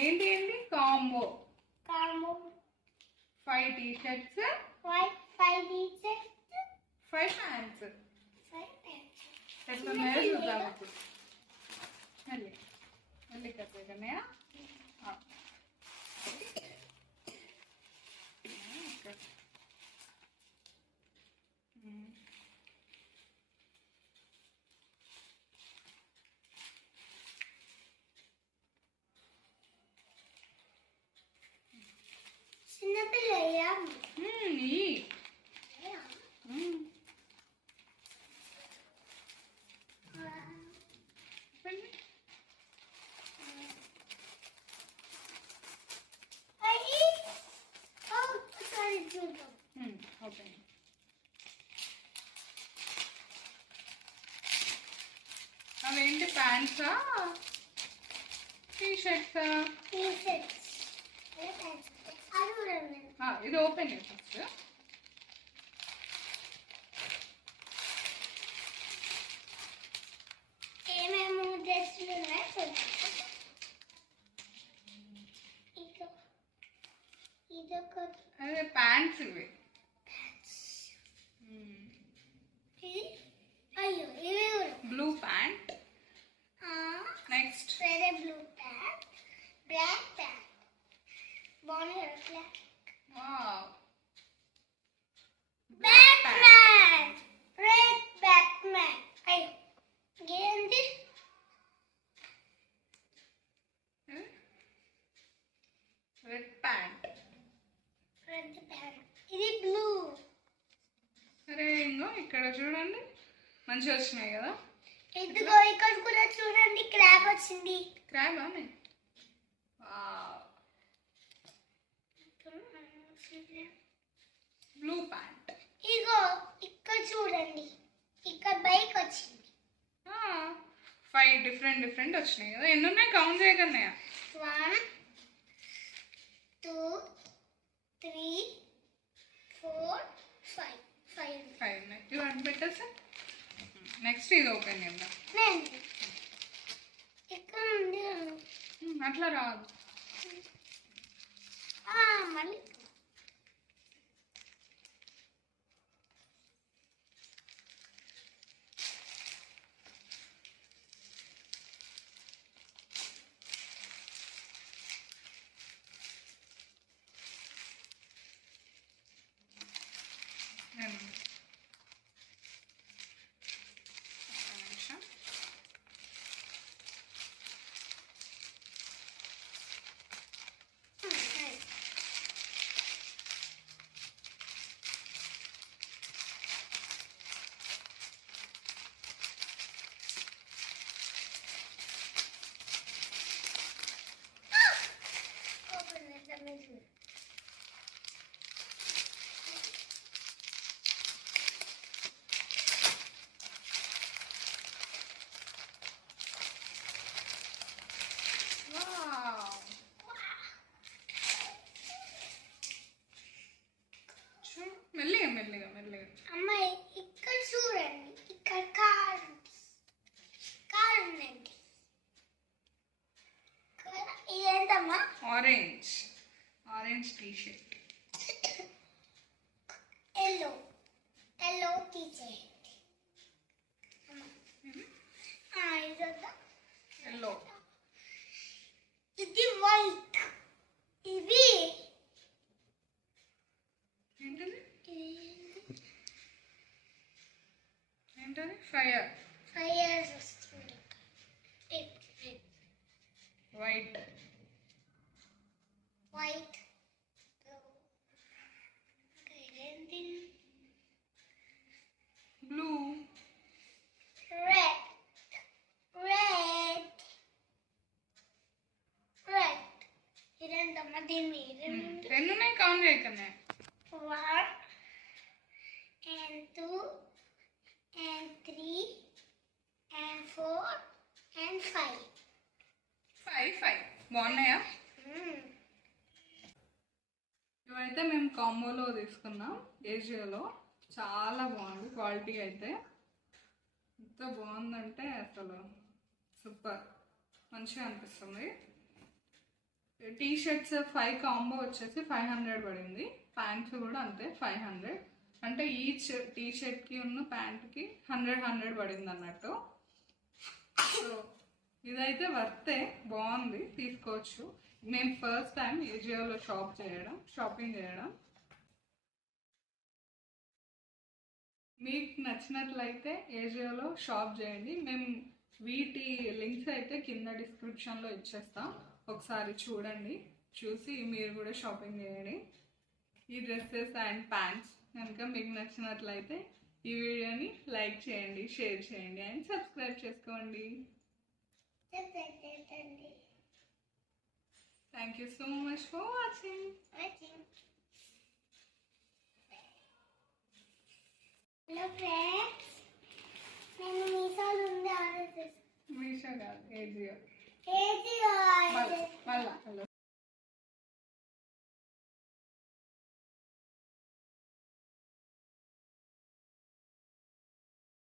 ఏంటి ఏంటి combo 5 T shirts 5 pants ఎట్లున్నాయో చూద్దాం ఇప్పుడు. మళ్ళీ కట్టేయా చిన్నపిల్లయ్యా అవేంటి ప్యాంట్సా టీ-షర్ట్సా? ఇది ఓపెన్ ఫస్ట్. ఏమేమి డ్రెస్సులు ఉన్నాయి? అదే ప్యాంట్స్ ఇవి. అయ్యో ఇవి బ్లూ ప్యాంట్. నెక్స్ట్ వేరే బ్లూ ప్యాంట్, బ్లాక్ ప్యాంట్ బాగున్నాయి. Wow Batman, red Batman. అయ్యో ఏంటి రెడ్ ప్యాంట్. ఇది బ్లూ. సరే ఇంకో ఇక్కడ చూడండి మంచిగా వచ్చినాయి కదా. ఇదిగో ఇక్కడ కూడా చూడండి క్రాబ్ వచ్చింది. క్రాబ్ ఆమె బ్లూ ప్యాంట్. ఇగో ఇక్కడ చూడండి ఇక్కడ బైక్ వచ్చింది. 5 డిఫరెంట్ వచ్చినాయి కదా. ఎన్ని ఉన్నాయి కౌంట్ చేయగలనాయా? 1 2 3 4 5 ఉన్నాయి. ఇవన్నీ పెట్టేసా. నెక్స్ట్ ఇది ఓపెన్ చేద్దాం. ఇక్కడ ఉంది అట్లా రాదు మళ్ళీ. మెల్లిగా అమ్మాయి ఇక్కడ చూడండి. ఇక్కడ కార్ ఉందండి. ఇదేంటమ్మా? Orange T-shirt. Yellow T-shirt. Yellow. ఇది వైట్. ఇవి ఏంటది? ఫైర్ వస్తుంది. White blue red. ఇదేంటమ్మా? దీని మీద 2 ఉన్నాయి కౌంట్ చేయకనే. 1 and 2 and 3 and 4 and 5. 5 బాగున్నాయా? ఇవైతే మేము కాంబోలో తీసుకున్నాం ఏజియోలో. చాలా బాగుంది క్వాలిటీ అయితే. ఎంత బాగుందంటే అసలు సూపర్. మంచిగా అనిపిస్తుంది. టీ షర్ట్స్ 5 కాంబో వచ్చేసి 500 పడింది. ప్యాంట్స్ కూడా అంతే 500. అంటే ఈచ్ టీ షర్ట్కి ఉన్న ప్యాంట్కి 100 పడింది అన్నట్టు. సో ఇదైతే వర్తే, బాగుంది, తీసుకోవచ్చు. నేను ఫస్ట్ టైం ఏజియోలో షాపింగ్ చేయడం. మీకు నచ్చినట్లయితే ఏజియోలో షాప్ చేయండి. మేము వీటి లింక్స్ అయితే కింద డిస్క్రిప్షన్లో ఇచ్చేస్తాం. ఒకసారి చూడండి, చూసి మీరు కూడా షాపింగ్ చేయండి. ఈ డ్రెస్సెస్ అండ్ ప్యాంట్స్ కనుక మీకు నచ్చినట్లయితే ఈ వీడియోని లైక్ చేయండి, షేర్ చేయండి అండ్ సబ్స్క్రైబ్ చేసుకోండి. Thank you so much for watching. Hello friends, నేను మీషోలో ఉంది ఆర్డర్ చేస్తాను. మీషో కాదు, ఏజియో. ఏజియో మళ్ళా